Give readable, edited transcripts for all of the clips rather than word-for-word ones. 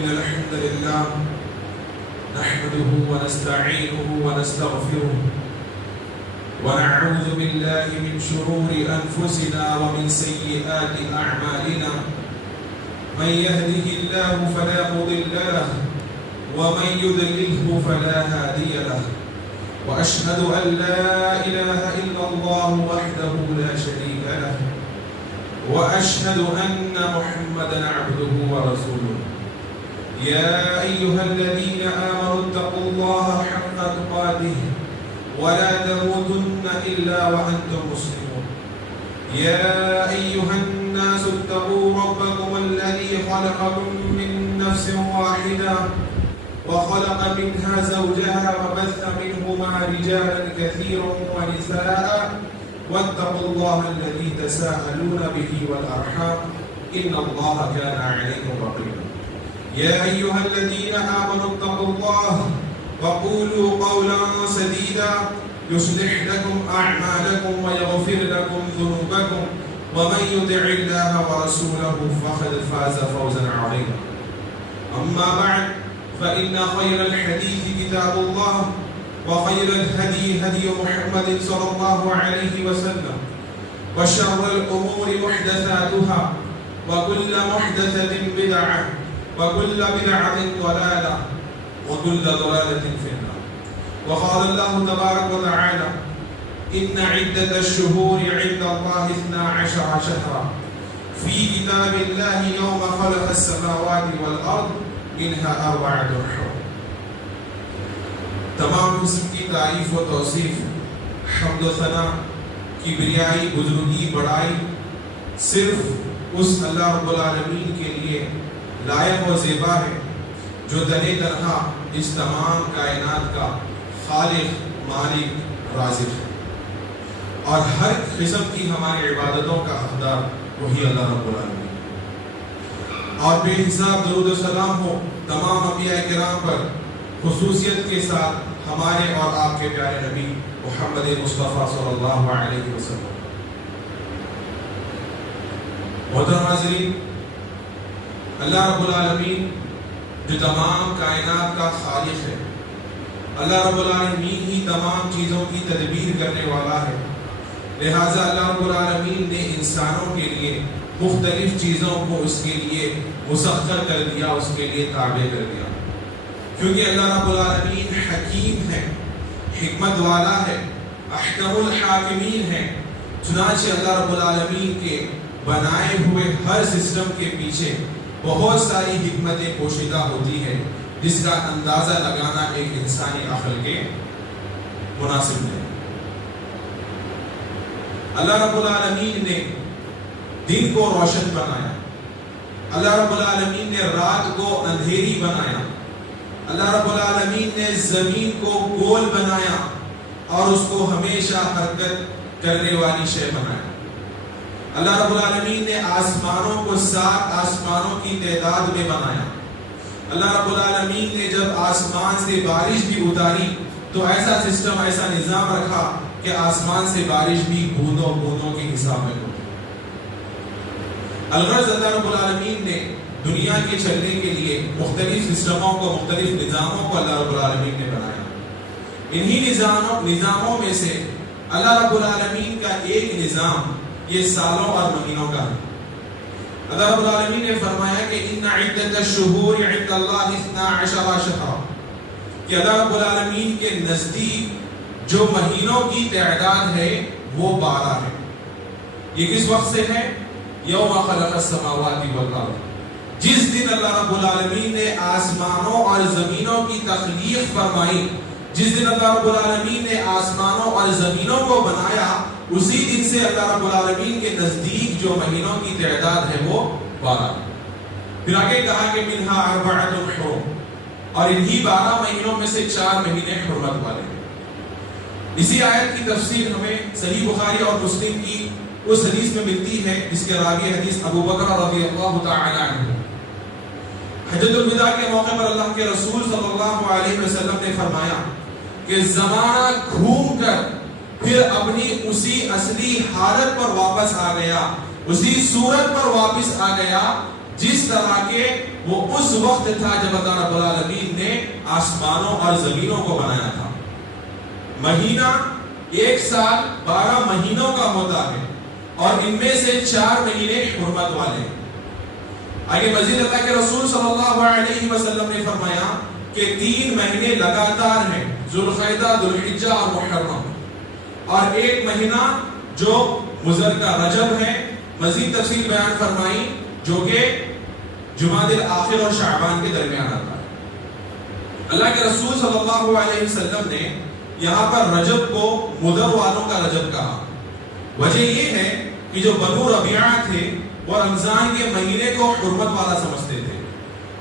إن الحمد لله نحمده ونستعينه ونستغفره ونعوذ بالله من شرور أنفسنا ومن سيئات أعمالنا من يهده الله فلا مضل له ومن يضلله فلا هادي له وأشهد أن لا إله إلا الله وحده لا شريك له وأشهد أن محمدا عبده ورسوله يا أيها الذين آمنوا اتقوا الله حق تقاته ولا تموتن إلا وأنتم مسلمون يا أيها الناس اتقوا ربكم الذي خلقكم من نفس واحدة وخلق منها زوجها وبث منهما رجالا كثيرا ونساء واتقوا الله الذي تساءلون به والأرحام إن الله كان عليكم رقيبا يا أيها الذين آمنوا اتقوا الله وقولوا قولا سديدا يصلح لكم أعمالكم ويغفر لكم ذنوبكم ومن يطع الله ورسوله فقد فاز فوزا عظيما أما بعد فإن خير الحديث كتاب الله وخير الهدي هدي محمد صلى الله عليه وسلم وشر الأمور محدثاتها وكل محدثة بدعة وكل بدعة ضلالة وكل ضلالة في النار وقال الله تبارك وتعالى إن عدة الشهور عند الله 12 شهرا في كتاب الله يوم خلق السماوات والأرض منها 4 حرم تمام قسم کی تعریف و توصیف حمد و ثنا کبریائی بزرگی بڑائی صرف اس اللہ رب العالمین کے لیے لائق و زیبا ہے جو دنے تنہا اس تمام کائنات کا خالق مالک رازق ہے اور ہر قسم کی ہماری عبادتوں کا حقدار وہی اللہ رب العالمین اور بے حساب درود و سلام ہو تمام انبیاء کرام پر خصوصیت کے ساتھ ہمارے اور آپ کے پیارے نبی محمد مصطفیٰ صلی اللہ علیہ وسلم۔ محترم حاضرین، اللہ رب العالمین جو تمام کائنات کا خالق ہے، اللہ رب العالمین ہی تمام چیزوں کی تدبیر کرنے والا ہے، لہٰذا اللہ رب العالمین نے انسانوں کے لیے مختلف چیزوں کو اس کے لیے مسخر کر دیا، اس کے لیے تابع کر دیا، کیونکہ اللہ رب العالمین حکیم ہے، حکمت والا ہے، احکم الحاکمین ہے۔ چنانچہ اللہ رب العالمین کے بنائے ہوئے ہر سسٹم کے پیچھے بہت ساری حکمتیں پوشیدہ ہوتی ہے، جس کا اندازہ لگانا ایک انسانی عقل کے مناسب نہیں۔ اللہ رب العالمین نے دن کو روشن بنایا، اللہ رب العالمین نے رات کو اندھیری بنایا، اللہ رب العالمین نے زمین کو گول بنایا اور اس کو ہمیشہ حرکت کرنے والی شے بنایا۔ اللہ رب العالمین نے آسمانوں کو 7 آسمانوں کی تعداد میں بنایا۔ اللہ رب العالمین نے جب آسمان سے بارش بھی اتاری تو ایسا سسٹم، ایسا نظام رکھا کہ آسمان سے بارش بھی بوندوں بوندوں کے حساب میں ہوتی۔ الغرض اللہ رب العالمین نے دنیا کے چلنے کے لیے مختلف سسٹموں کو، مختلف نظاموں کو اللہ رب العالمین نے بنایا۔ انہی نظاموں میں سے اللہ رب العالمین کا ایک نظام یہ سالوں اور مہینوں کا ہے۔ اللہ رب العالمین نے فرمایا کہ ان عدت الشہور عند اللہ 12 شہرا، کہ اللہ رب العالمین کے نزدیک جو مہینوں کی تعداد ہے وہ 12 ہے۔ یہ کس وقت سے ہے؟ یوم خلق السماوات والارض، جس دن اللہ رب العالمین نے آسمانوں اور زمینوں کی تخلیق فرمائی، جس دن اللہ رب العالمین نے آسمانوں اور زمینوں کو بنایا، اسی دن سے اللہ رب العالمین کے نزدیک جو مہینوں کی تعداد ہے وہ 12 ہے۔ پھر آگے کہا کہ منہا 4 حرم، اور انہی 12 مہینوں میں سے 4 مہینے حرمت والے ہیں۔ اسی آیت کی تفسیر ہمیں صحیح بخاری اور مسلم کی اس حدیث میں ملتی ہے جس کے راوی حدیث ابو بکر رضی اللہ تعالی عنہ۔ حجۃ الوداع کے موقع پر اللہ کے رسول صلی اللہ علیہ وسلم نے فرمایا کہ زمانہ گھوم کر پھر اپنی اسی اصلی حالت پر واپس آ گیا، اسی صورت پر واپس آ گیا جس طرح کے وہ اس وقت تھا جب اللہ رب العالمین نے آسمانوں اور زمینوں کو بنایا تھا. مہینہ ایک سال 12 مہینوں کا ہوتا ہے اور ان میں سے 4 مہینے حرمت والے. آگے مزید اللہ کے رسول صلی اللہ علیہ وسلم نے فرمایا کہ 3 مہینے لگاتار ہیں، ذوالقعدہ، ذوالحجہ اور محرم، اور 1 مہینہ جو مضر کا رجب ہے. مزید تفصیل بیان فرمائی جو کہ جمادی الاخر اور شعبان کے درمیان آتا ہے. اللہ کے رسول صلی اللہ علیہ وسلم نے یہاں پر رجب کو مضر والوں کا رجب کہا. وجہ یہ ہے کہ جو بنو ربیعہ تھے وہ رمضان کے مہینے کو حرمت والا سمجھتے تھے،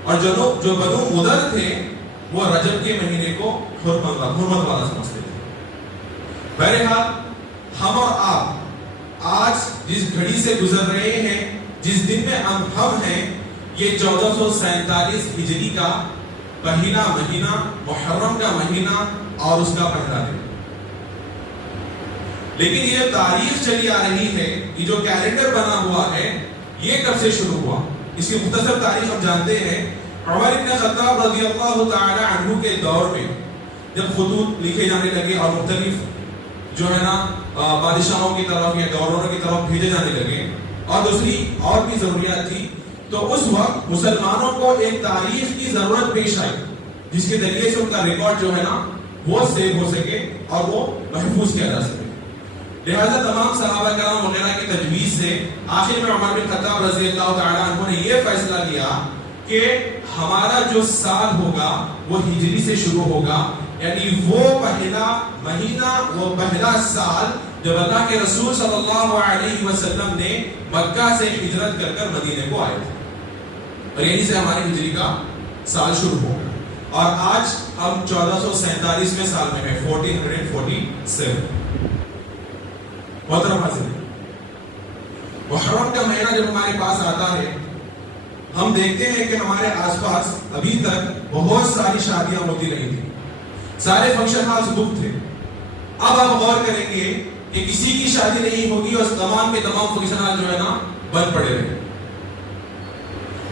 اور جو بنو مضر تھے وہ رجب کے مہینے کو حرمت والا سمجھتے تھے. بہرحال ہم اور آپ آج جس گھڑی سے گزر رہے ہیں، جس دن میں ہم ہیں، یہ 1447 ہجری کا پہلا مہینہ، محرم کا مہینہ اور اس کا پہلا دن. لیکن یہ تاریخ چلی آ رہی ہے، یہ جو کیلنڈر بنا ہوا ہے یہ کب سے شروع ہوا؟ اس کی مختصر تاریخ ہم جانتے ہیں. عمر بن خطاب رضی اللہ تعالی عنہ کے دور میں جب خطوط لکھے جانے لگے اور مختلف جو ہے نا بادشاہوں کی طرف یا گورنروں کی طرف بھیجے جانے لگے، اور دوسری اور بھی ضروریات تھی، تو اس وقت مسلمانوں کو ایک تاریخ کی ضرورت پیش آئی جس کے ذریعے سے ان کا ریکارڈ جو ہے نا وہ سیو ہو سکے اور وہ محفوظ کیا جا سکے. لہذا تمام صحابہ کرام وغیرہ کی تجویز سے آخر میں عمر بن خطاب رضی اللہ تعالی عنہ نے یہ فیصلہ لیا کہ ہمارا جو سال ہوگا وہ ہجری سے شروع ہوگا، یعنی وہ پہلا مہینہ، وہ پہلا سال جب اللہ کے رسول صلی اللہ علیہ وسلم نے مکہ سے ہجرت کر کر مدینے کو آئے تھے، اور یہیں سے ہماری ہجری کا سال شروع ہوگا. اور آج ہم 1447 سال میں ہیں، 1447. محترم حاضرین، محرم کا مہینہ جب ہمارے پاس آتا ہے ہم دیکھتے ہیں کہ ہمارے آس پاس ابھی تک بہت ساری شادیاں ہوتی رہی تھی، سارے فنکشن ہالز بک تھے. اب آپ غور کریں گے کہ کسی کی شادی نہیں ہوگی اور تمام کے تمام فنکشن ہال جو ہے نا بند پڑے رہے.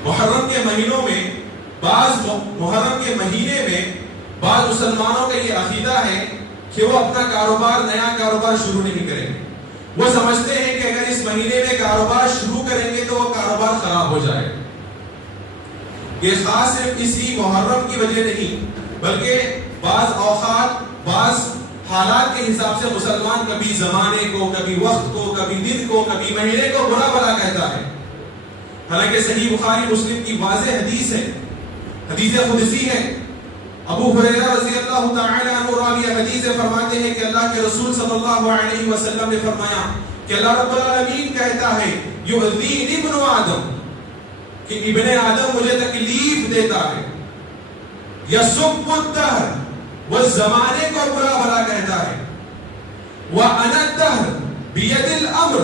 محرم کے مہینوں میں محرم کے مہینے میں بعض مسلمانوں کا یہ عقیدہ ہے کہ وہ اپنا کاروبار، نیا کاروبار شروع نہیں کریں گے. وہ سمجھتے ہیں کہ اگر اس مہینے میں کاروبار شروع کریں گے تو وہ کاروبار خراب ہو جائے. یہ خاص صرف اسی محرم کی وجہ نہیں، بلکہ بعض اوقات، بعض حالات کے حساب سے مسلمان کبھی زمانے کو، کبھی وقت کو، کبھی دن کو، کبھی مہینے کو برا بھلا کہتا ہے. حالانکہ صحیح بخاری مسلم کی واضح حدیث ہے، حدیث قدسی ہے. ابو ہریرہ رضی اللہ تعالی عنہ راوی حدیث فرماتے ہیں کہ اللہ کے رسول صلی اللہ علیہ وسلم نے فرمایا کہ اللہ رب العالمین کہتا ہے یؤذینی ابن آدم، کہ ابن آدم مجھے تکلیف دیتا ہے. یسب الدہر، وہ زمانے کو برا بھلا کہتا ہے. وَأَنَا الدَّهْرُ بِيَدِ الْأَمْرِ،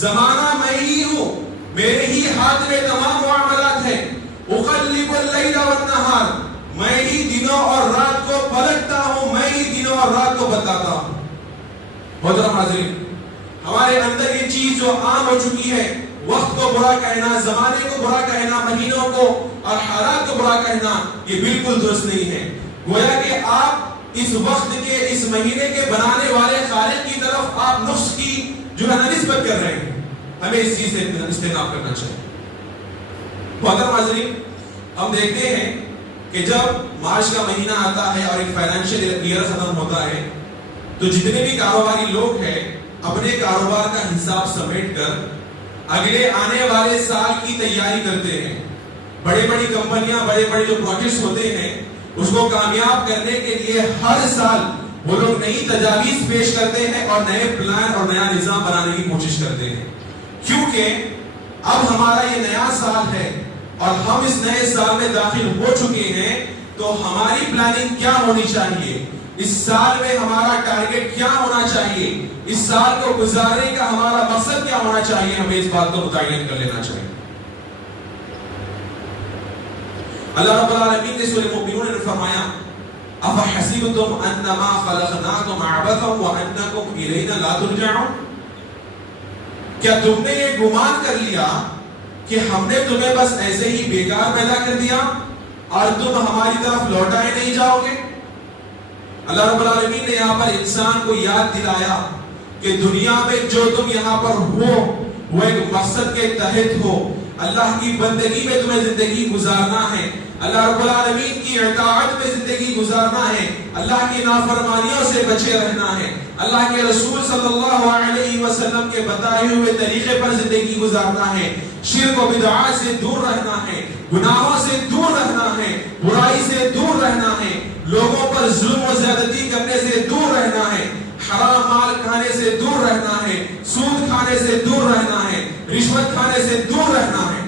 زمانہ میں ہی ہوں، میرے ہی ہاتھ میں تمام معاملات ہیں. اُقَلِّبُ اللَّيْلَ وَالنَّهَارِ، میں ہی دنوں اور رات کو پلٹتا ہوں، میں ہی دنوں اور رات کو بتاتا ہوں. محترم حاضرین، ہمارے اندر یہ چیز جو عام ہو چکی ہے، وقت کو برا کہنا، زمانے کو برا کہنا، مہینوں کو اور حالات کو برا کہنا، یہ بالکل درست نہیں ہے. گویا کہ آپ اس وقت کے، اس مہینے کے بنانے والے خالق کی طرف آپ نقص کی جو ہے نسبت کر رہے ہیں. ہمیں اس چیز سے اجتناب کرنا چاہیے. محترم حاضرین، ہم دیکھتے ہیں کہ جب مارچ کا مہینہ آتا ہے اور ایک فائنینشیل ایئر ختم ہوتا ہے تو جتنے بھی کاروباری لوگ ہیں اپنے کاروبار کا حساب سمیٹ کر اگلے آنے والے سال کی تیاری کرتے ہیں. بڑی بڑی کمپنیاں، بڑے بڑے جو پروجیکٹس ہوتے ہیں اس کو کامیاب کرنے کے لیے ہر سال وہ لوگ نئی تجاویز پیش کرتے ہیں اور نئے پلان اور نیا نظام بنانے کی کوشش کرتے ہیں. کیونکہ اب ہمارا یہ نیا سال ہے اور ہم اس نئے سال میں داخل ہو چکے ہیں، تو ہماری پلاننگ کیا ہونی چاہیے، اس سال میں ہمارا ٹارگٹ کیا ہونا چاہیے، اس سال کو گزارنے کا ہمارا مقصد کیا ہونا چاہیے، ہمیں اس بات کو متعین کر لینا چاہیے. اللہ رب العالمین نے سورہ مومنون میں فرمایا افحسبتم انما خلقناکم عبثا وانکم الینا لا ترجعون، کیا تم نے یہ گمان کر لیا کہ ہم نے تمہیں بس ایسے ہی بیکار پیدا کر دیا اور تم ہماری طرف لوٹائے نہیں جاؤ گے؟ اللہ رب العالمین نے یہاں پر انسان کو یاد دلایا کہ دنیا میں جو تم یہاں پر ہو وہ ایک مقصد کے تحت ہو. اللہ کی بندگی میں تمہیں زندگی گزارنا ہے، اللہ رب العالمین کی اطاعت میں زندگی گزارنا ہے، اللہ کی نافرمانیوں سے بچے رہنا ہے، اللہ کے رسول صلی اللہ علیہ وسلم کے بتائے ہوئے طریقے پر زندگی گزارنا ہے، شرک و بدعات سے دور رہنا ہے، گناہوں سے دور رہنا ہے، برائی سے دور رہنا ہے، لوگوں پر ظلم و زیادتی کرنے سے دور رہنا ہے، حرام مال کھانے سے دور رہنا ہے، سود کھانے سے دور رہنا ہے، رشوت کھانے سے دور رہنا ہے.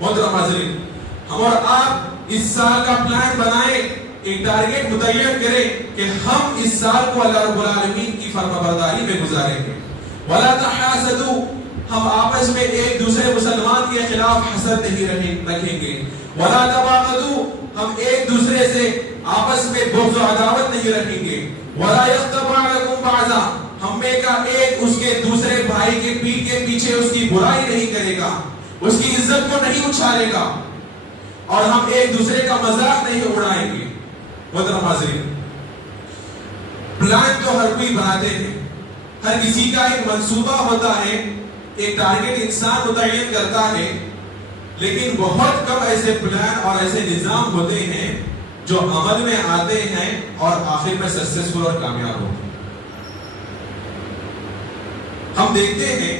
محترم حاضرین، ہم اور آپ اس سال کا پلان بنائیں، ایک ٹارگٹ متعین کریں کہ ہم اس سال کو اللہ رب العالمین کی فرمانبرداری میں گزاریں گے. وَلَا تَحَاسَدُوا، ہم آپس میں ایک دوسرے مسلمان کے خلاف حسد نہیں رکھیں گے. وَلَا تَبَاغَضُوا، ہم ایک دوسرے سے آپس میں بغض و عداوت نہیں رکھیں گے. وَلَا يَغْتَبْ بَعْضُكُمْ بَعْضًا، ہم میں کا ایک اس کے دوسرے بھائی کے پیٹھ کے پیچھے اس کی برائی نہیں کرے گا، اس کی عزت کو نہیں اچھالے گا، اور ہم ایک دوسرے کا مذاق نہیں اڑائیں گے. محترم حاضرین، پلان تو ہر کوئی بناتے ہیں، ہر کسی کا ایک منصوبہ ہوتا ہے، ایک ٹارگٹ انسان متعین کرتا ہے، لیکن بہت کم ایسے پلان اور ایسے نظام ہوتے ہیں جو عمل میں آتے ہیں اور آخر میں سکسیسفل اور کامیاب ہوتے ہیں. ہم دیکھتے ہیں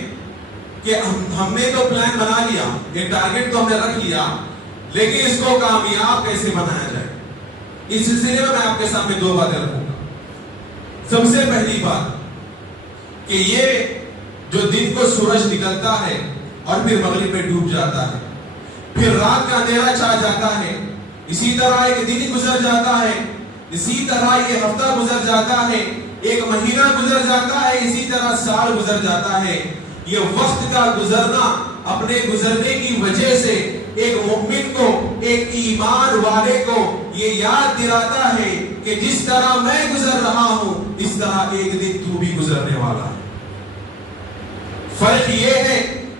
کہ ہم نے تو پلان بنا لیا، ایک ٹارگٹ تو ہم نے رکھ لیا، لیکن اس کو کامیاب کیسے بنایا جائے؟ اس سلسلے میں آپ کے سامنے دو باتیں رکھوں گا. سب سے پہلی بات کہ یہ جو دن کو سورج نکلتا ہے اور پھر مغرب میں ڈوب جاتا ہے، پھر رات کا اندھیرا چھا جاتا ہے، اسی طرح ایک دن گزر جاتا ہے، اسی طرح یہ ہفتہ گزر جاتا ہے، ایک مہینہ گزر جاتا ہے، اسی طرح سال گزر جاتا ہے. یہ وقت کا گزرنا اپنے گزرنے کی وجہ سے ایک مومن کو، ایک ایمان والے کو یہ یاد دلاتا ہے کہ جس طرح میں گزر رہا ہوں اس طرح ایک دن تو بھی گزرنے والا ہے. فرق یہ ہے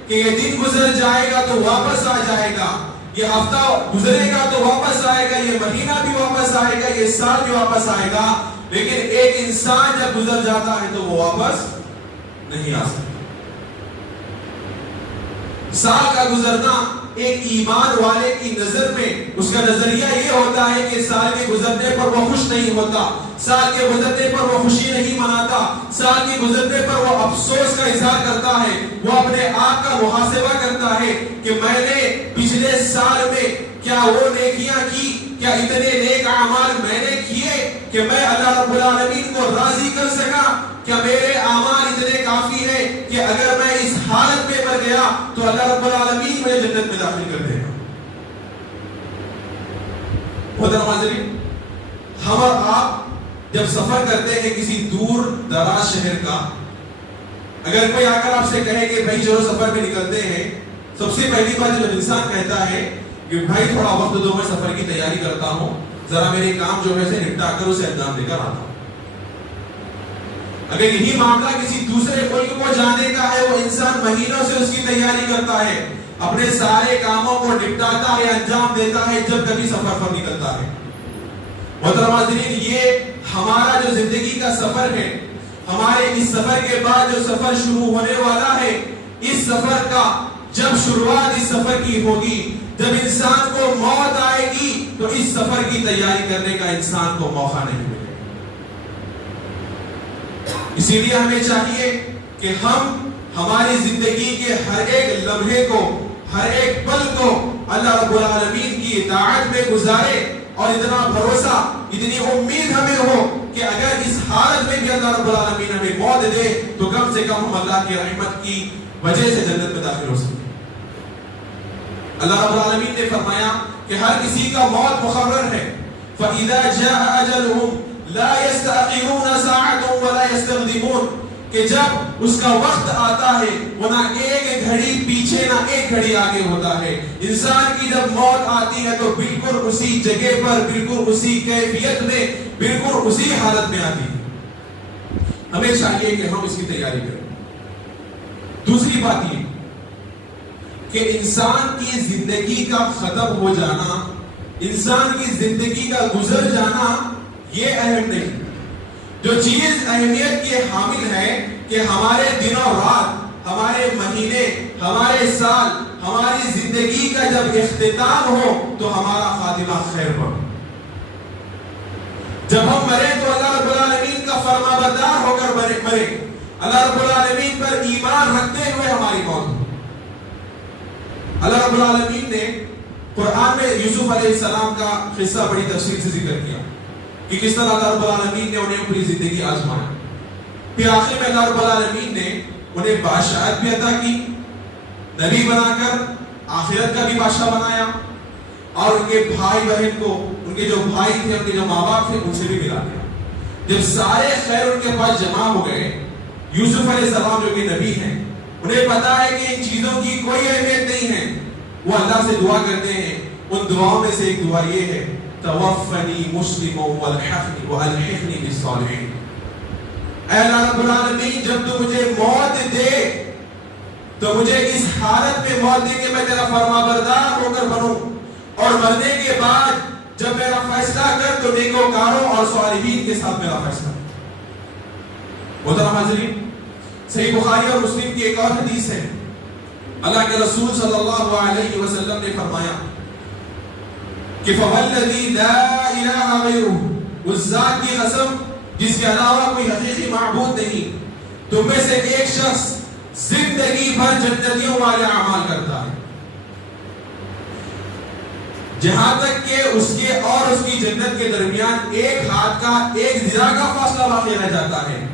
کہ یہ دن گزر جائے گا تو واپس آ جائے گا، یہ ہفتہ گزرے گا تو واپس آئے گا، یہ مہینہ بھی واپس آئے گا، یہ سال بھی واپس آئے گا، لیکن ایک انسان جب گزر جاتا ہے تو وہ واپس نہیں آ سکتا. سال کا گزرنا ایک ایمان والے کی نظر میں اس کا نظریہ یہ ہوتا ہے کہ سال کے گزرنے پر وہ خوش نہیں ہوتا، سال کے گزرنے پر وہ خوشی نہیں مناتا، سال کے گزرنے پر وہ افسوس کا اظہار کرتا ہے، وہ اپنے آپ کا محاسبہ کرتا ہے کہ میں نے پچھلے سال میں کیا وہ نیکیاں کی، کیا اتنے نیک اعمال میں نے کیے کہ میں اللہ رب العالمین کو راضی کر سکا، کیا میرے اعمال اتنے کافی ہیں کہ اگر میں اس حالت میں مر گیا تو اللہ رب العالمین مجھے جنت میں داخل کر دے گا. محترم حاضرین، ہم اور آپ جب سفر کرتے ہیں کسی دور دراز شہر کا، اگر کوئی آ کر آپ سے کہے کہ بھائی چلو سفر میں نکلتے ہیں، سب سے پہلی بات جو انسان کہتا ہے کہ بھائی تھوڑا وقت دو، میں سفر کی تیاری کرتا ہوں، ذرا میرے کام جو ہے اسے نپٹا کر اسے انجام دے کر آتا ہوں. اگر یہی معاملہ کسی دوسرے ملک کو جانے کا ہے، وہ انسان مہینوں سے اس کی تیاری کرتا ہے، اپنے سارے کاموں کو نپٹاتا ہے، انجام دیتا ہے، جب کبھی سفر پر نکلتا ہے. محترم حاضرین، یہ ہمارا جو زندگی کا سفر ہے، ہمارے اس سفر کے بعد جو سفر شروع ہونے والا ہے، اس سفر کا جب شروعات اس سفر کی ہوگی، جب انسان کو موت آئے گی تو اس سفر کی تیاری کرنے کا انسان کو موقع نہیں ملے. اسی لیے ہمیں چاہیے کہ ہم ہماری زندگی کے ہر ایک لمحے کو، ہر ایک پل کو اللہ رب العالمین کی اطاعت میں گزارے، اور اتنا بھروسہ، اتنی امید ہمیں ہو کہ اگر اس حالت میں بھی اللہ رب العالمین ہمیں موت دے تو کم سے کم ہم اللہ کی رحمت کی وجہ سے جنت میں داخل ہو سکیں. اللہ رب العالمین نے فرمایا کہ ہر کسی کا موت مقرر ہے. فَإِذَا جَاءَ أَجَلُهُمْ لَا يَسْتَأْخِرُونَ سَاعَةً وَلَا يَسْتَقْدِمُونَ، کہ جب اس کا وقت آتا ہے وہ نہ ایک گھڑی پیچھے نہ ایک گھڑی آگے ہوتا ہے. انسان کی جب موت آتی ہے تو بالکل اسی جگہ پر، بالکل اسی کیفیت میں، بالکل اسی حالت میں آتی ہے. ہمیں چاہیے کہ ہم اس کی تیاری کریں. دوسری بات یہ کہ انسان کی زندگی کا ختم ہو جانا، انسان کی زندگی کا گزر جانا یہ اہم نہیں. جو چیز اہمیت کی حامل ہے کہ ہمارے دن و رات، ہمارے مہینے، ہمارے سال، ہماری زندگی کا جب اختتام ہو تو ہمارا خاتمہ خیر ہو. جب ہم مرے تو اللہ رب العالمین کا فرما بردار ہو کر مرے، اللہ رب العالمین پر ایمان رکھتے ہوئے ہماری موت ہو. اللہ رب العالمین نے قرآن میں یوسف علیہ السلام کا قصہ بڑی تفصیل سے ذکر کیا کہ کس طرح اللہ رب العالمین نے انہیں اپنی زندگی آزمایا. پھر آخر میں اللہ رب العالمین نے انہیں بادشاہت بھی عطا کی، نبی بنا کر آخرت کا بھی بادشاہ بنایا، اور ان کے بھائی بہن کو، ان کے جو بھائی تھے، ان کے جو ماں باپ تھے، ان سے بھی ملا دیا. جب سارے خیر ان کے پاس جمع ہو گئے، یوسف علیہ السلام جو کہ نبی ہیں، انہیں پتا ہے کہ ان چیزوں کی کوئی اہمیت نہیں ہے. وہ اللہ سے دعا کرتے ہیں. ان دعاؤں میں سے ایک دعا یہ ہے، توفنی مسلما والحقنی بالصالحین. اے اللہ رب العالمین، جب تو مجھے موت دے تو مجھے اس حالت میں موت دے کہ میں تیرا فرما بردار ہو کر بنوں، اور مرنے کے بعد جب میرا فیصلہ کر تو نیکوکاروں اور صالحین کے ساتھ میرا فیصلہ. محترم حاضرین، صحیح بخاری اور مسلم کی ایک اور حدیث ہے. اللہ کے رسول صلی اللہ علیہ وسلم نے فرمایا کہ فوالذی لا الہ غیرہ، اس ذات کی قسم جس کے علاوہ کوئی حقیقی معبود نہیں، تم میں سے ایک شخص زندگی بھر جنتیوں والے اعمال کرتا ہے، جہاں تک کہ اس کے اور اس کی جنت کے درمیان ایک ہاتھ کا، ایک ذرا کا فاصلہ باقی رہ جاتا ہے.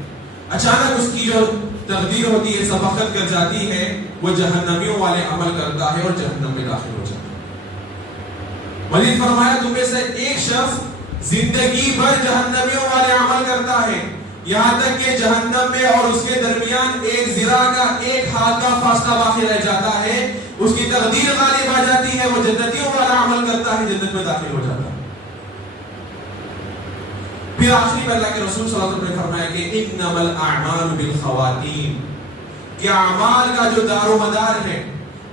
اچانک اس کی جو تقدیر ہوتی ہے، سبقت کر جاتی ہے، وہ جہنمیوں والے عمل کرتا ہے اور جہنم میں داخل ہو جاتا ہے. مزید فرمایا تم میں سے ایک شخص زندگی بھر جہنمیوں والے عمل کرتا ہے، یہاں تک کہ جہنم میں اور اس کے درمیان ایک ذرا کا، ایک ہاتھ کا فاصلہ باقی رہ جاتا ہے. اس کی تقدیر غالب آ جاتی ہے، وہ جنتیوں والا عمل کرتا ہے، جنت میں داخل ہو جاتا ہے. پھر آخری میں اللہ کے رسول صلی اللہ علیہ وسلم نے فرمایا کہ انما الاعمال بالخواتیم، کہ اعمال کا جو دار و مدار ہے،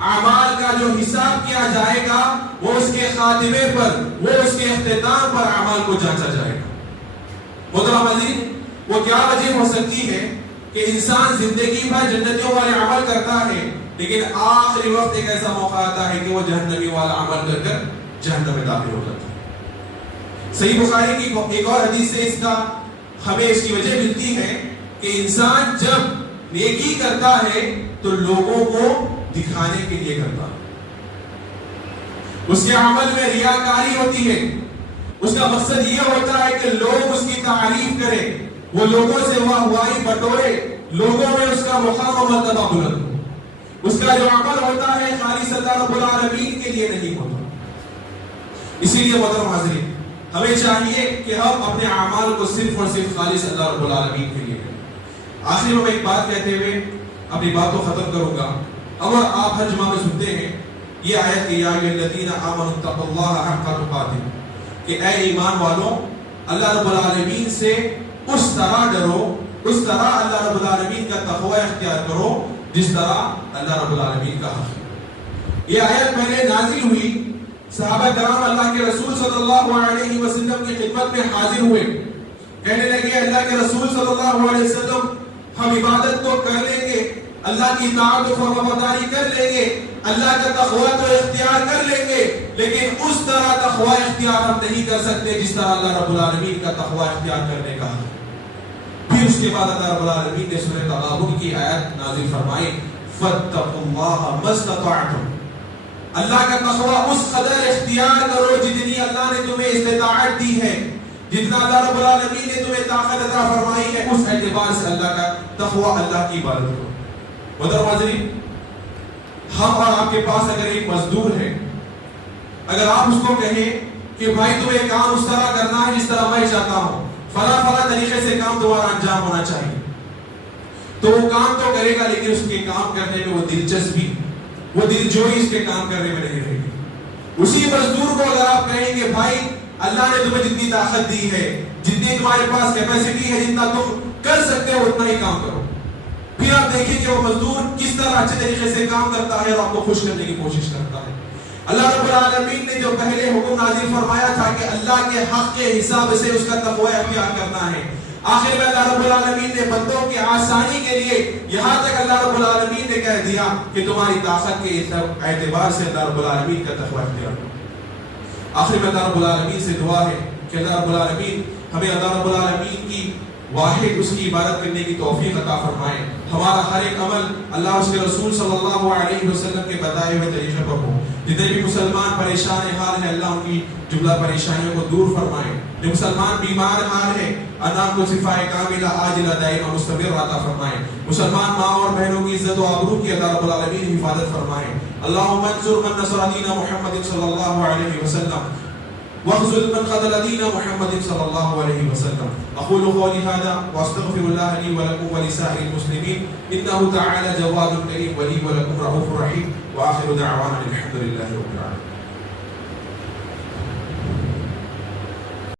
اعمال کا جو حساب کیا جائے گا، وہ اس کے خاتمے پر، وہ اس کے اختتام پر اعمال کو جانچا جائے گا. محترم حاضرین، وہ کیا وجہ ہو سکتی ہے کہ انسان زندگی بھر جنتیوں والے عمل کرتا ہے، لیکن آخری وقت ایک ایسا موقع آتا ہے کہ وہ جہنمی والا عمل کر کر جہنم میں داخل ہو جاتا ہے. صحیح بخاری کی ایک اور حدیث سے ہمیں اس کی وجہ ملتی ہے کہ انسان جب نیکی کرتا ہے تو لوگوں کو دکھانے کے لیے کرتا ہے. اس کے عمل میں ریاکاری ہوتی ہے. اس کا مقصد یہ ہوتا ہے کہ لوگ اس کی تعریف کریں، وہ لوگوں سے واہوائی بٹورے، لوگوں میں اس کا مقام و مرتبہ بلند ہو. اس کا جو عمل ہوتا ہے خالص اللہ رب العالمین کے لیے نہیں ہوتا. اسی لیے محترم حاضرین، ہمیں چاہیے کہ ہم اپنے اعمال کو صرف اور صرف خالص اللہ رب العالمین کے لیے کریں. آخر میں ایک بات کہتے ہوئے اپنی بات کو ختم کروں گا. اور آپ ہر جمعہ میں سنتے ہیں یہ آیت کہ یا ایھا الذین آمنوا اتقوا اللہ حق تقاتہ، کہ اے ایمان والوں، اللہ رب العالمین سے اس طرح ڈرو، اس طرح اللہ رب العالمین کا تقوی اختیار کرو جس طرح اللہ رب العالمین کا حق ہے. یہ آیت پہلے نازل ہوئی، صحابہ کرام اللہ کے رسول صلی اللہ علیہ وسلم کی خدمت میں حاضر ہوئے، کہنے لگے اللہ کے رسول صلی اللہ علیہ وسلم، ہم عبادت تو کر لیں گے، اللہ کی اطاعت و فرمانبرداری کر لیں گے، اللہ کا تقوی تو اختیار کر لیں گے، لیکن اس طرح تقوی اختیار ہم نہیں کر سکتے جس طرح اللہ رب العالمین کا تقوی اختیار کرنے کا ہے. پھر اس کے بعد اللہ رب العالمین نے سورۃ تغابن کی آیت نازل فرمائی، فاتقوا اللہ ما استطعتم، اللہ کا تقوی اس قدر اختیار کرو جتنی اللہ نے تمہیں استطاعت دی ہے، جتنا اللہ رب العالمین نے تمہیں طاقت عطا فرمائی ہے، اس اعتبار سے اللہ کا تقوی، اللہ کی عبادت کرو. محترم حاضرین، ہم اور آپ کے پاس اگر ایک مزدور ہے، اگر آپ اس کو کہیں کہ بھائی تمہیں کام اس طرح کرنا ہے جس طرح میں چاہتا ہوں، فلاں طریقے سے کام تمہارا انجام ہونا چاہیے، تو وہ کام تو کرے گا، لیکن اس کے کام کرنے میں وہ دلچسپی، وہ دلجوئی اس کے کام کرنے میں نہیں رہے گی. اسی مزدور کو اگر آپ کہیں کہ بھائی اللہ نے تمہیں جتنی طاقت دی ہے، جتنی تمہارے پاس کیپیسٹی ہے، جتنا تم کر سکتے ہو اتنا ہی کام کرو، پھر پھر آپ دیکھیں کہ وہ مزدور کس طرح اچھے طریقے سے کام کرتا ہے اور آپ کو خوش کرنے کی کوشش کرتا ہے۔ اللہ رب العالمین نے جو پہلے حکم نازل فرمایا تھا کہ اللہ کے حق کے حساب سے اس کا تقوی اختیار کرنا ہے، آخر میں اللہ رب العالمین نے بندوں کی آسانی کے لیے یہاں تک اللہ رب العالمین نے کہہ دیا کہ تمہاری طاقت کے اعتبار سے اللہ رب العالمین کا تقوی اختیار کرو۔ آخر میں اللہ رب العالمین سے دعا ہے کہ اللہ رب العالمین ہمیں اللہ رب العالمین کی واحد اس کی عبادت کرنے کی توفیق عطا فرمائے، ہمارا ہر ایک عمل اللہ اس کے رسول صلی اللہ علیہ وسلم کے بتائے ہوئے طریقے پر ہو۔ جتنے بھی مسلمان پریشان حال ہیں اللہ ان کی جملہ پریشانیوں کو دور فرمائے، جو مسلمان بیمار حال ہے اللہ کو شفاء کاملہ عاجلہ دائمہ مستمر عطا فرمائے، مسلمان ماں اور بہنوں کی عزت و آبرو کی اللہ رب العالمین حفاظت فرمائے۔ اللہم انصر من نصر دین محمد صلی اللہ علیہ وسلم واخذل من خذل دين محمد صلى الله عليه وسلم۔ اقول قولي هذا واستغفر الله لي ولكم ولسائر المسلمين انه تعالى جواد كريم ولي ولكم رؤوف رحيم، واخر دعوانا الحمد لله رب العالمين۔